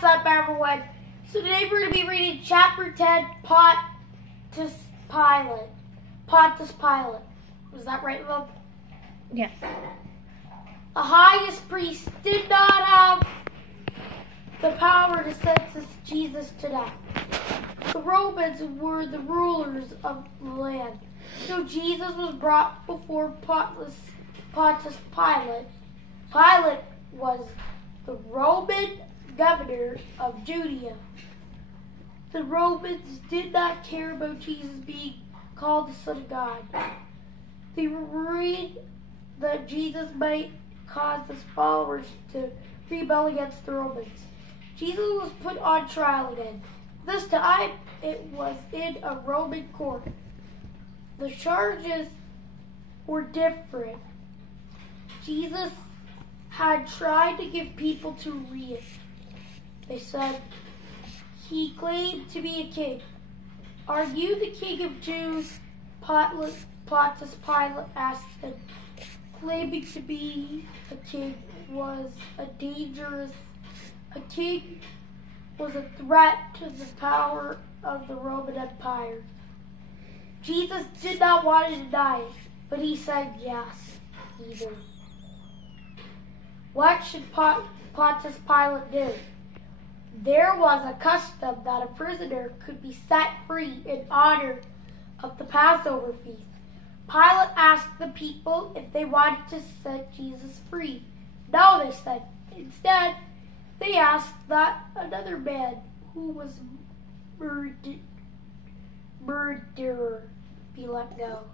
What's up, everyone? So today we're going to be reading chapter 10, Pontius Pilate. Pontius Pilate. Was that right, Mom? Yes. The highest priest did not have the power to sentence Jesus to death. The Romans were the rulers of the land. So Jesus was brought before Pontius Pilate. Pilate was the Roman governor of Judea. The Romans did not care about Jesus being called the Son of God. They were worried that Jesus might cause his followers to rebel against the Romans. Jesus was put on trial again. This time, it was in a Roman court. The charges were different. Jesus had tried to give people to read. They said, he claimed to be a king. Are you the king of Jews? Pontius Pilate asked him. Claiming to be a king was a king was a threat to the power of the Roman Empire. Jesus did not want to deny it, but he said yes, either. What should Pontius Pilate do? There was a custom that a prisoner could be set free in honor of the Passover feast. Pilate asked the people if they wanted to set Jesus free. No, they said. Instead, they asked that another man who was murderer be let go.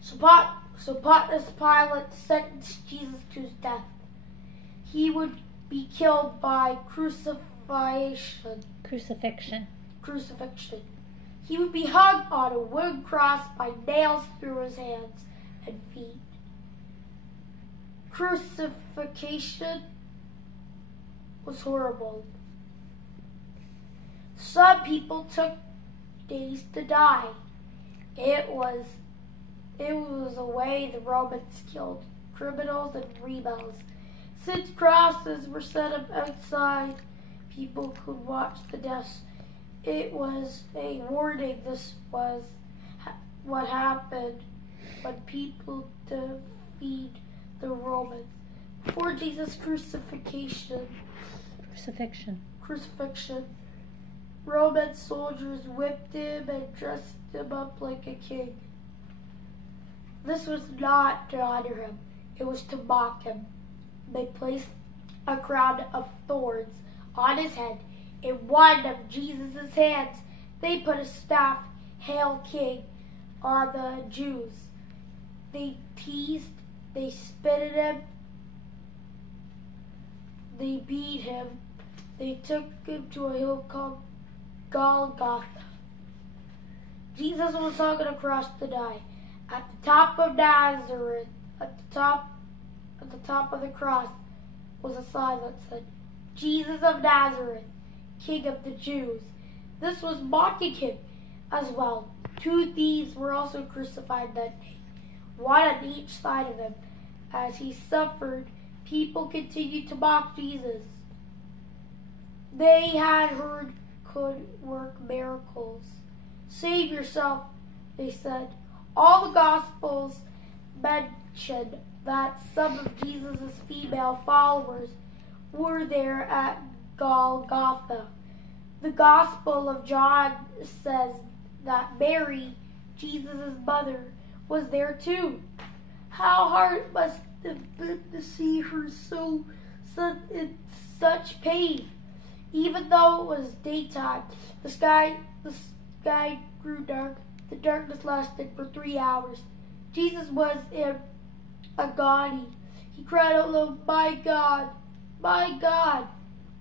So Pontius Pilate sentenced Jesus to his death. He would be killed by crucifixion. He would be hung on a wooden cross by nails through his hands and feet. Crucifixion was horrible. Some people took days to die. It was a way the Romans killed criminals and rebels. Since crosses were set up outside, people could watch the deaths. It was a warning. This was what happened when people defeated the Romans. Before Jesus' crucifixion, Roman soldiers whipped him and dressed him up like a king. This was not to honor him. It was to mock him. They placed a crown of thorns on his head. In one of Jesus' hands, they put a staff, "Hail King," on the Jews. They teased, they spit at him, they beat him. They took him to a hill called Golgotha. Jesus was hung on a cross to die. At the top of Nazareth, at the top of the cross was a sign that said, "Jesus of Nazareth, King of the Jews." This was mocking him as well. Two thieves were also crucified that day, one on each side of him. As he suffered, people continued to mock Jesus. They had heard could work miracles. "Save yourself," they said. All the Gospels mention that some of Jesus' female followers were there at Golgotha. The Gospel of John says that Mary, Jesus' mother, was there too. How hard it must have been to see her in such pain. Even though it was daytime, the sky grew dark. The darkness lasted for 3 hours. Jesus was in agony. He cried out loud, my God,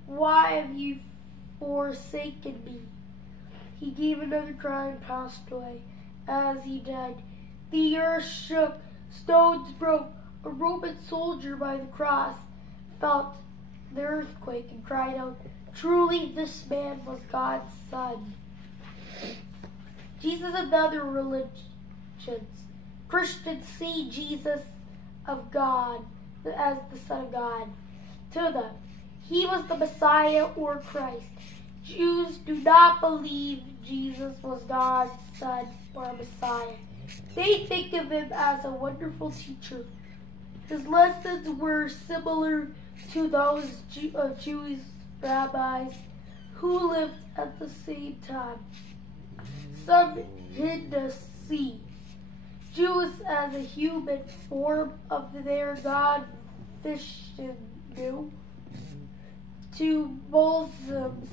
why have you forsaken me?" He gave another cry and passed away. As he died, the earth shook, stones broke. A Roman soldier by the cross felt the earthquake and cried out, "Truly this man was God's Son." Jesus and other religions. Christians see Jesus of God as the Son of God. To them, he was the Messiah or Christ. Jews do not believe Jesus was God's son or Messiah. They think of him as a wonderful teacher. His lessons were similar to those of Jewish rabbis who lived at the same time. Some hid the sea. Jews as a human form of their god Vishnu. To Muslims,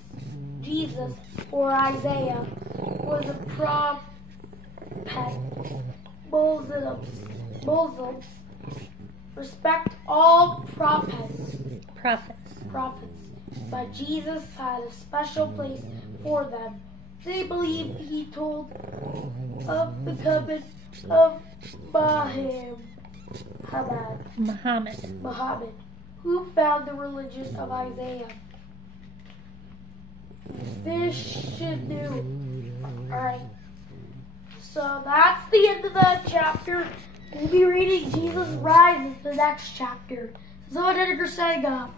Jesus or Isaiah was a prophet. Muslims respect all prophets, but Jesus had a special place for them. They believe he told of the coming of Muhammad, who found the religion of Isaiah. Vishnu. Alright. So that's the end of the chapter. We'll be reading Jesus Rises, the next chapter. So, hennigars signing off.